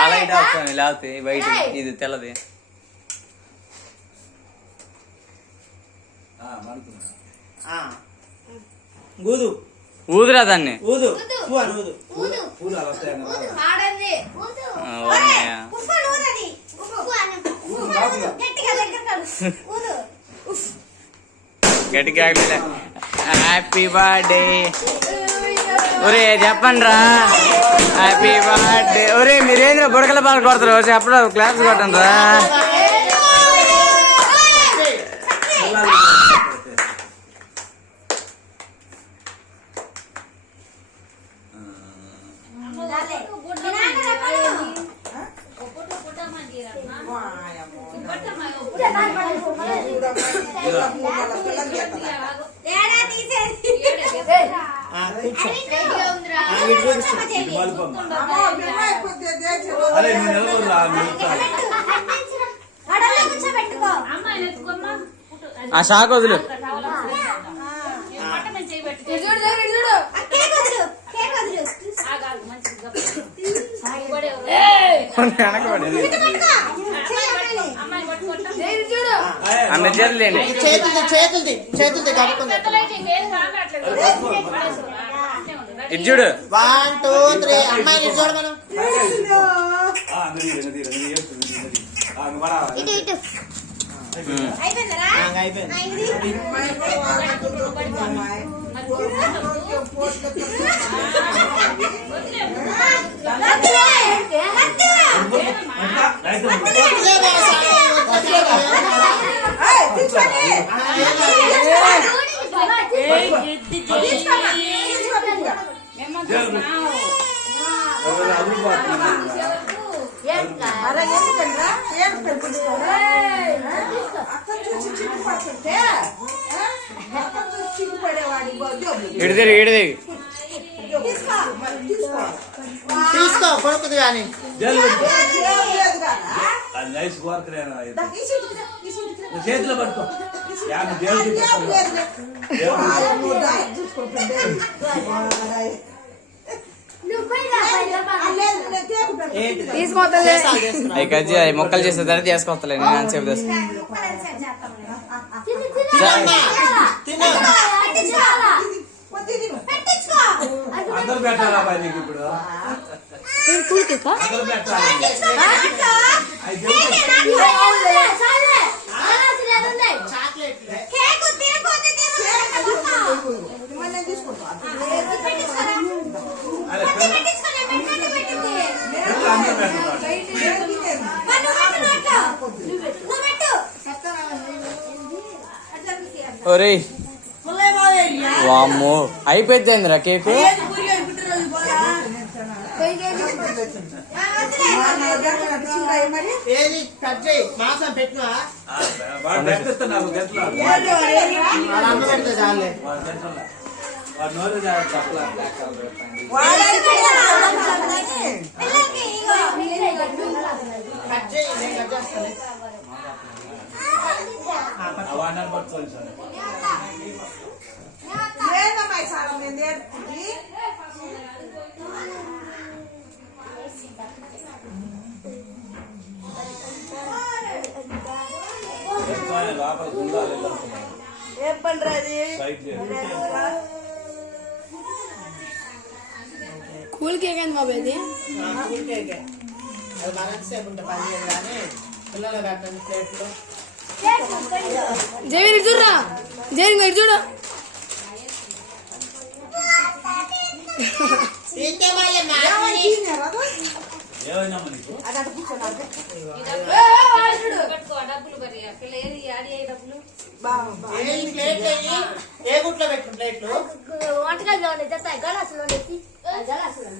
ఆ లైట్ ఆపుతాను లేకపోతే వైట్ ఇది తెల్లది. ఊదురా దాన్ని. గట్టిగా హ్యాపీ బర్త్డే ఒరే చెప్పండి రా. హ్యాపీ బర్త్డే ఒరే మీరేంద్ర బుడకల బాగా కొడతారు చెప్పడం క్లాస్ కొట్టండి రా. ఆ షాక్ వదులు. అన్న చేతులేండి. ఇది చూడు 1 2 3 అమ్మాయి ఇది చూడు మనం. ఇడిది తీసుకో కొడుకుది కానీ చేతిలో పట్టుకో. మొక్కలు చేసే తర్వాత తీసుకొస్తా నేను అని అందరు పెట్టాలా నీకు ఇప్పుడు ఒరే వామ్మో అయిపోయిందిరా కేక్. మాసం పెట్టినా కూల్ కేక్ అండి బాబు. ఇది కూల్ కేక్ అది మనంతసేపు ఉంటే పని చేయదు కానీ పిల్లలు కట్టండి ప్లేట్లు. జైని చూడరా జైని చూడు. ఏ గుట్లో పెట్టిన ప్లేట్లు వంటకాలు గలాసులో గలాసులో